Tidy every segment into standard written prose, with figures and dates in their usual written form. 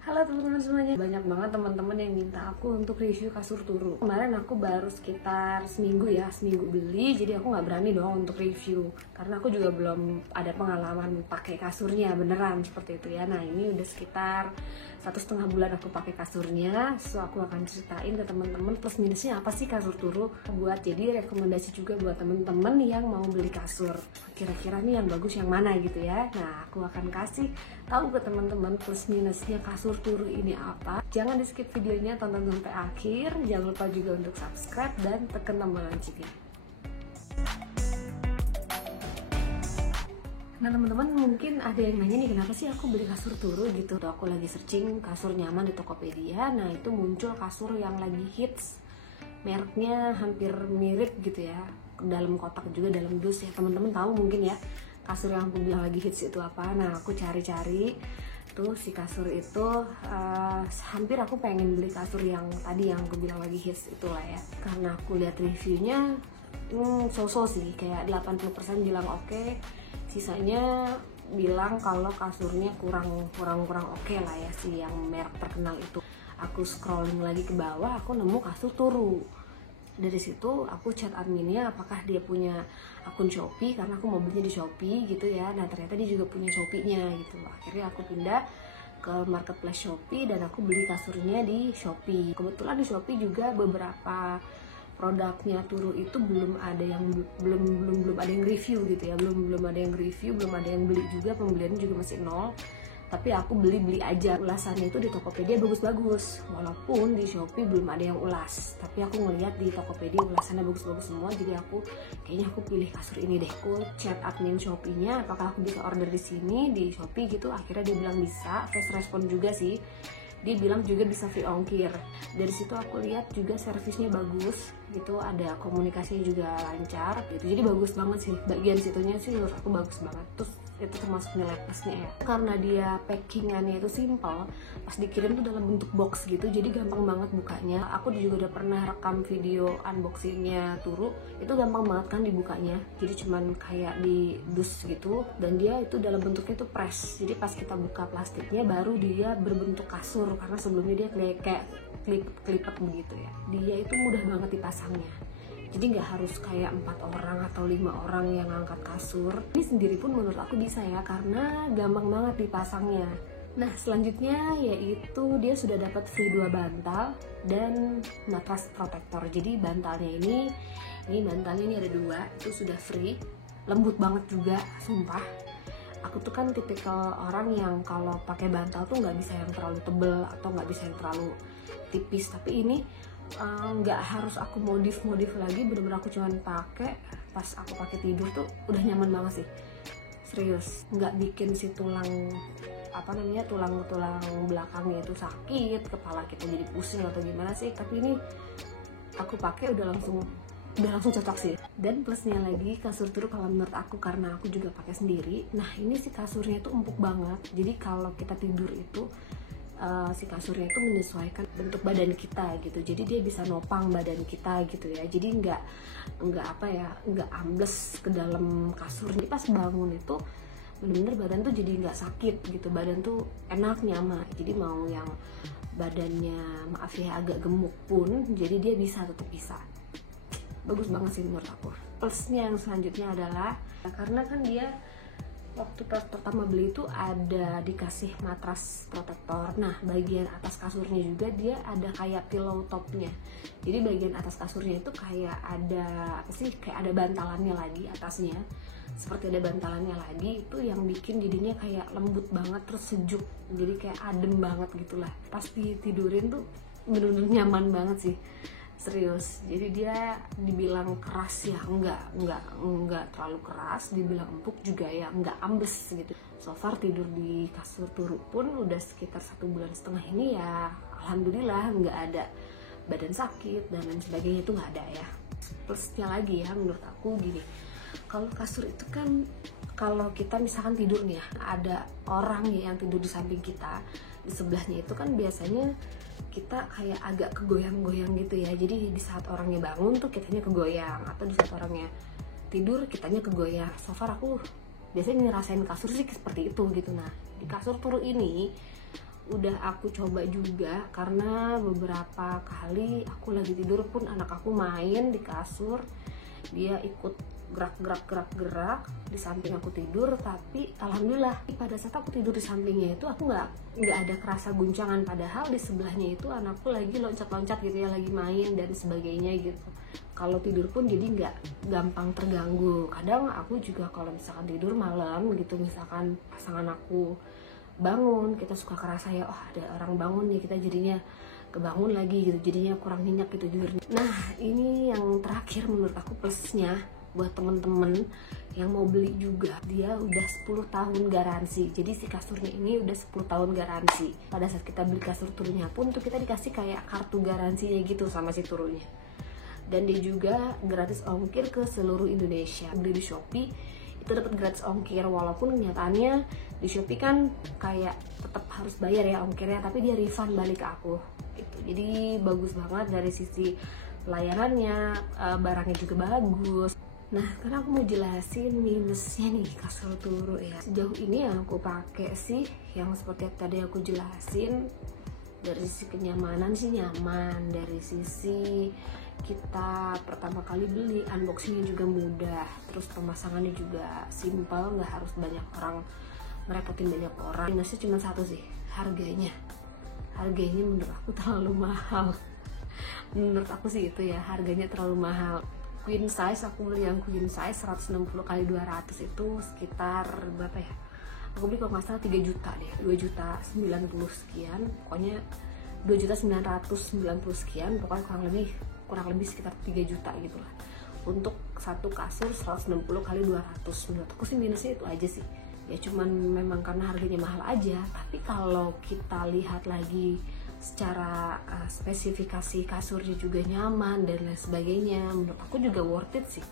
Halo teman-teman semuanya. Banyak banget teman-teman yang minta aku untuk review kasur Turu. Kemarin aku baru sekitar seminggu beli, jadi aku nggak berani dong untuk review karena aku juga belum ada pengalaman pakai kasurnya beneran seperti itu ya. Nah ini udah sekitar 1,5 bulan aku pakai kasurnya, so aku akan ceritain ke teman-teman plus minusnya apa sih kasur Turu, buat jadi rekomendasi juga buat teman-teman yang mau beli kasur. Kira-kira nih yang bagus yang mana gitu ya. Nah aku akan kasih tahu ke teman-teman plus minusnya kasur Turu ini apa. Jangan di skip videonya, tonton sampai akhir. Jangan lupa juga untuk subscribe dan tekan tombol loncengnya. Nah teman-teman mungkin ada yang nanya nih, kenapa sih aku beli kasur Turu gitu. Aku lagi searching kasur nyaman di Tokopedia. Nah itu muncul kasur yang lagi hits, mereknya hampir mirip gitu ya, dalam kotak juga dalam dus ya. Teman-teman tahu mungkin ya kasur yang aku bilang lagi hits itu apa. Nah aku cari-cari tuh si kasur itu, hampir aku pengen beli kasur yang tadi yang aku bilang lagi hits itulah ya, karena aku lihat reviewnya so-so sih, kayak 80% bilang oke, sisanya bilang kalau kasurnya kurang oke lah ya, si yang merek terkenal itu. Aku scrolling lagi ke bawah, aku nemu kasur Turu. Dari situ aku chat adminnya apakah dia punya akun Shopee, karena aku mau belinya di Shopee gitu ya. Nah ternyata dia juga punya Shopee-nya gitu. Akhirnya aku pindah ke marketplace Shopee dan aku beli kasurnya di Shopee. Kebetulan di Shopee juga beberapa produknya Turu itu belum ada yang review gitu ya, belum ada yang review, belum ada yang beli juga, pembeliannya juga masih nol. Tapi aku beli aja. Ulasannya itu di Tokopedia bagus-bagus, walaupun di Shopee belum ada yang ulas. Tapi aku ngeliat di Tokopedia ulasannya bagus-bagus semua, jadi kayaknya aku pilih kasur ini deh. Aku chat admin Shopee-nya apakah aku bisa order di sini di Shopee gitu. Akhirnya dia bilang bisa, fast respon juga sih. Dia bilang juga bisa free ongkir. Dari situ aku lihat juga servisnya bagus gitu, ada komunikasinya juga lancar gitu. Jadi bagus banget sih, bagian situnya sih menurut aku bagus banget. Terus itu termasuk nilai plusnya ya, karena dia packingannya itu simple, pas dikirim tuh dalam bentuk box gitu, jadi gampang banget bukanya. Aku juga udah pernah rekam video unboxingnya Turu, itu gampang banget kan dibukanya, jadi cuman kayak di dus gitu, dan dia itu dalam bentuknya itu press, jadi pas kita buka plastiknya baru dia berbentuk kasur, karena sebelumnya dia kayak klipet begitu ya. Dia itu mudah banget dipasangnya, jadi nggak harus kayak 4 orang atau 5 orang yang ngangkat kasur. Ini sendiri pun menurut aku bisa ya, karena gampang banget dipasangnya. Nah selanjutnya yaitu dia sudah dapat free 2 bantal dan matras protektor. Jadi bantalnya ini bantalnya ini ada 2, itu sudah free. Lembut banget juga, sumpah. Aku tuh kan tipikal orang yang kalau pakai bantal tuh nggak bisa yang terlalu tebel atau nggak bisa yang terlalu tipis. Tapi ini nggak harus aku modif lagi, bener-bener aku cuman pakai pas aku pakai tidur tuh udah nyaman banget sih, serius. Nggak bikin si tulang belakangnya itu sakit, kepala kita jadi pusing atau gimana sih. Tapi ini aku pakai udah langsung cocok sih. Dan plusnya lagi kasur Turu kalau menurut aku, karena aku juga pakai sendiri, nah ini si kasurnya itu empuk banget. Jadi kalau kita tidur itu si kasurnya itu menyesuaikan bentuk badan kita gitu, jadi dia bisa nopang badan kita gitu ya. Jadi nggak ambles ke dalam kasur. Jadi pas bangun itu bener-bener badan tuh jadi nggak sakit gitu, badan tuh enak, nyaman. Jadi mau yang badannya maaf ya agak gemuk pun, jadi dia tetap bisa. Bagus banget sih menurut aku. Plusnya yang selanjutnya adalah karena kan dia waktu pertama beli itu ada dikasih matras protektor. Nah bagian atas kasurnya juga dia ada kayak pillow topnya, jadi bagian atas kasurnya itu kayak ada kayak ada bantalannya lagi atasnya, seperti ada bantalannya lagi, itu yang bikin jadinya kayak lembut banget terus sejuk, jadi kayak adem banget gitulah. Pas ditidurin tuh bener-bener nyaman banget sih, serius. Jadi dia dibilang keras ya enggak terlalu keras, dibilang empuk juga ya enggak ambles gitu. So far tidur di kasur Turu pun udah sekitar 1,5 bulan ini ya, alhamdulillah nggak ada badan sakit dan lain sebagainya, itu nggak ada ya. Plusnya lagi ya menurut aku gini, kalau kasur itu kan kalau kita misalkan tidur nih ya, ada orang ya yang tidur di samping kita, di sebelahnya itu kan biasanya kita kayak agak kegoyang-goyang gitu ya. Jadi di saat orangnya bangun tuh kitanya kegoyang, atau di saat orangnya tidur kitanya kegoyang. So far aku biasanya ngerasain kasur sih seperti itu gitu. Nah di kasur Turu ini udah aku coba juga, karena beberapa kali aku lagi tidur pun anak aku main di kasur, dia ikut gerak di samping aku tidur. Tapi alhamdulillah pada saat aku tidur di sampingnya itu aku nggak ada kerasa guncangan, padahal di sebelahnya itu anakku lagi loncat-loncat gitu ya, lagi main dan sebagainya gitu. Kalau tidur pun jadi nggak gampang terganggu. Kadang aku juga kalau misalkan tidur malam gitu, misalkan pasangan aku bangun, kita suka kerasa ya, oh ada orang bangun nih, kita jadinya kebangun lagi gitu, jadinya kurang nyenyak gitu tidurnya. Nah ini yang terakhir menurut aku plusnya buat temen-temen yang mau beli juga, dia udah 10 tahun garansi. Jadi si kasurnya ini udah 10 tahun garansi. Pada saat kita beli kasur turunnya pun tuh kita dikasih kayak kartu garansinya gitu sama si turunnya. Dan dia juga gratis ongkir ke seluruh Indonesia. Beli di Shopee itu dapat gratis ongkir, walaupun kenyataannya di Shopee kan kayak tetap harus bayar ya ongkirnya, tapi dia refund balik ke aku gitu. Jadi bagus banget dari sisi pelayanannya, barangnya juga bagus. Nah, karena aku mau jelasin minusnya nih kasur turu ya. Sejauh ini yang aku pakai sih yang seperti yang tadi aku jelasin. Dari sisi kenyamanan sih nyaman, dari sisi kita pertama kali beli unboxingnya juga mudah, terus pemasangannya juga simple, nggak harus banyak orang ngerepotin banyak orang. Minusnya cuma satu sih, harganya menurut aku terlalu mahal. Menurut aku sih itu ya, harganya terlalu mahal. Queen size, aku beli yang queen size 160x200 itu sekitar berapa ya, aku beli kalau nggak salah 3 juta deh, 2.090 sekian, pokoknya 2.990 sekian, pokoknya kurang lebih sekitar 3 juta gitu lah untuk satu kasur 160x200. Menurut aku sih minusnya itu aja sih ya, cuman memang karena harganya mahal aja. Tapi kalau kita lihat lagi secara spesifikasi kasurnya juga nyaman dan lain sebagainya, menurut aku juga worth it sih.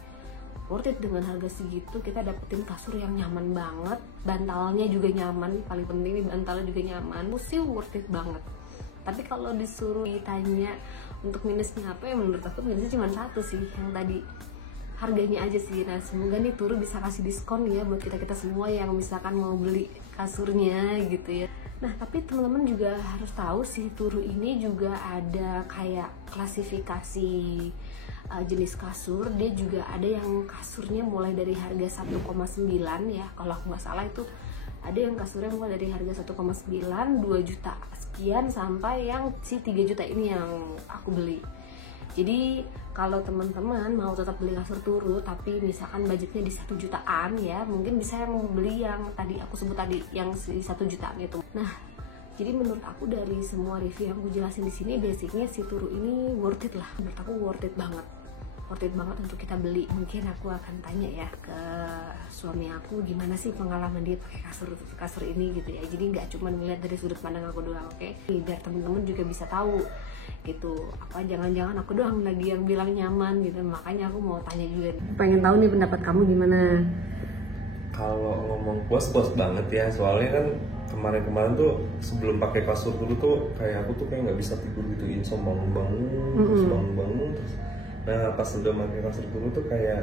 Worth it dengan harga segitu, kita dapetin kasur yang nyaman banget, bantalnya juga nyaman, paling penting nih bantalnya juga nyaman, mesti worth it banget. Tapi kalau disuruh ditanya untuk minusnya apa ya, menurut aku minusnya cuma satu sih, yang tadi harganya aja sih. Nah semoga nih Turu bisa kasih diskon ya buat kita semua yang misalkan mau beli kasurnya gitu ya. Nah tapi teman-teman juga harus tahu sih, Turu ini juga ada kayak klasifikasi jenis kasur. Dia juga ada yang kasurnya mulai dari harga 1,9 ya, kalau aku nggak salah itu ada yang kasurnya mulai dari harga 1,9, 2 juta sekian, sampai yang si 3 juta ini yang aku beli. Jadi kalau teman-teman mau tetap beli kasur Turu tapi misalkan budgetnya di 1 jutaan ya, mungkin bisa yang beli yang tadi aku sebut tadi, yang di 1 jutaan itu. Nah, jadi menurut aku dari semua review yang aku jelasin di sini, basicnya si Turu ini worth it lah. Menurut aku worth it banget. Worth it banget untuk kita beli. Mungkin aku akan tanya ya ke suami aku gimana sih pengalaman dia pakai kasur ini gitu ya. Jadi nggak cuma ngeliat dari sudut pandang aku doang, oke? Biar temen-temen juga bisa tahu gitu, apa jangan-jangan aku doang lagi yang bilang nyaman gitu. Makanya aku mau tanya juga, pengen tahu nih pendapat kamu gimana. Kalau ngomong puas banget ya, soalnya kan kemarin tuh sebelum pakai kasur dulu tuh kayak aku tuh kayak nggak bisa tidur gitu, insomnia bangun-bangun terus. Nah pas udah pakai kasur dulu tuh kayak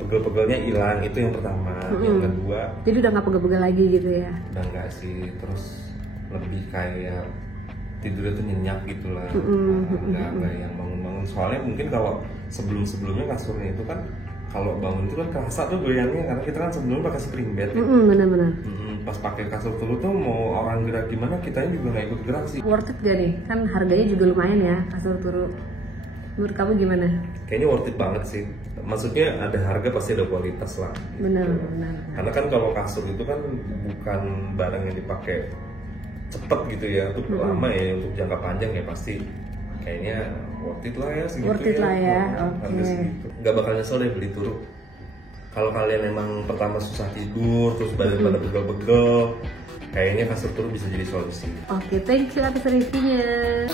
pegel-pegelnya hilang, itu yang pertama. Yang kedua, jadi udah nggak pegel-pegel lagi gitu ya? Udah nggak sih, terus lebih kayak tidurnya tuh nyenyak gitu lah, nggak yang bangun-bangun. Soalnya mungkin kalau sebelumnya kasurnya itu kan kalau bangun itu kan kerasa tuh goyangnya, karena kita kan sebelumnya pakai spring bed ya. Bener-bener. Pas pakai kasur Turu tuh mau orang gerak gimana, kitanya juga nggak ikut gerak sih. Worth it gak nih? Kan harganya juga lumayan ya kasur Turu. Menurut kamu gimana? Kayaknya worth it banget sih. Maksudnya ada harga pasti ada kualitas lah. Benar. Karena kan kalau kasur itu kan bukan barang yang dipakai cepet gitu ya, untuk lama ya, untuk jangka panjang ya pasti kayaknya worth it lah ya segitu. Worth it lah ya, oke. Nggak bakal nyesel deh beli Turu. Kalau kalian emang pertama susah tidur, terus badan pada pegel-pegel, kayaknya kasur Turu bisa jadi solusi. Oke, thank you atas reviewnya.